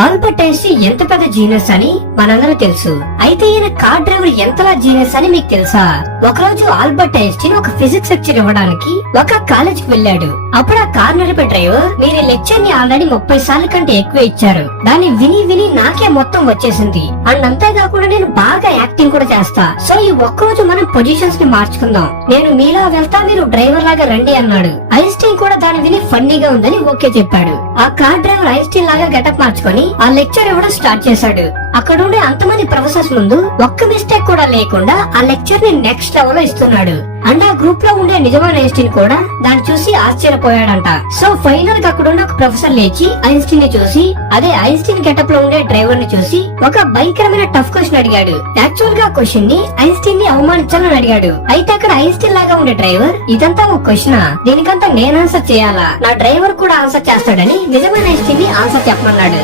Albert Einstein ఎంత పెద్ద genius అని మనందరూ తెలుసు. అయితే ఈయన కార్ డ్రైవర్ ఎంతలా జీనియస్ అని మీకు తెలుసా? ఒకరోజు ఆల్బర్ట్ ఐన్స్టీన్ ఒక ఫిజిక్స్ లెక్చర్ ఇవ్వడానికి ఒక కాలేజ్ కి వెళ్ళాడు. అప్పుడు ఆ కార్ నడిపే డ్రైవర్, మీరు ఈ లెక్చర్ ని ఆల్రెడీ 30 సార్లు కంటే ఎక్కువ ఇచ్చారు, దాన్ని విని విని నాకే మొత్తం వచ్చేసింది, అండ్ అంతేకాకుండా నేను బాగా యాక్టింగ్ కూడా చేస్తా, సో ఈ ఒక్కరోజు మనం పొజిషన్స్ ని మార్చుకుందాం, నేను మీలా వెళ్తా, మీరు డ్రైవర్ లాగా రండి అన్నాడు. ఐన్స్టీన్ కూడా దాన్ని విని ఫన్నీగా ఉందని ఓకే చెప్పాడు. ఆ కార్ డ్రైవర్ ఐన్స్టీన్ లాగా గెటప్ మార్చుకొని ఆ లెక్చర్ ఇవ్వడం స్టార్ట్ చేశాడు. అక్కడ ఉండే అంతమంది ప్రొఫెసర్స్ ముందు ఒక్క మిస్టేక్ కూడా లేకుండా ఆ లెక్చర్ ని నెక్స్ట్ లెవెల్ లో ఇస్తున్నాడు. అండ్ ఆ గ్రూప్ లో ఉండే నిజమైన ఐన్స్టీన్ కూడా దాన్ని చూసి ఆశ్చర్యపోయాడంట. సో ఫైనల్ గా అక్కడ ఉన్న ఒక ప్రొఫెసర్ లేచి ఐన్స్టీన్ ని చూసి, అదే ఐన్స్టీన్ గెటప్ లో ఉండే డ్రైవర్ ని చూసి ఒక భయంకరమైన టఫ్ క్వశ్చన్ అడిగాడు. యాక్చువల్ గా క్వశ్చన్ ని ఐన్స్టీన్ ని అవమానించాలని అడిగాడు. అయితే అక్కడ ఐన్స్టీన్ లాగా ఉండే డ్రైవర్, ఇదంతా ఒక క్వశ్చన్, దీనికంతా నేను ఆన్సర్ చేయాలా, నా డ్రైవర్ కూడా ఆన్సర్ చేస్తాడని నిజమైన ఐన్స్టీన్ ని ఆన్సర్ చెప్పమన్నాడు.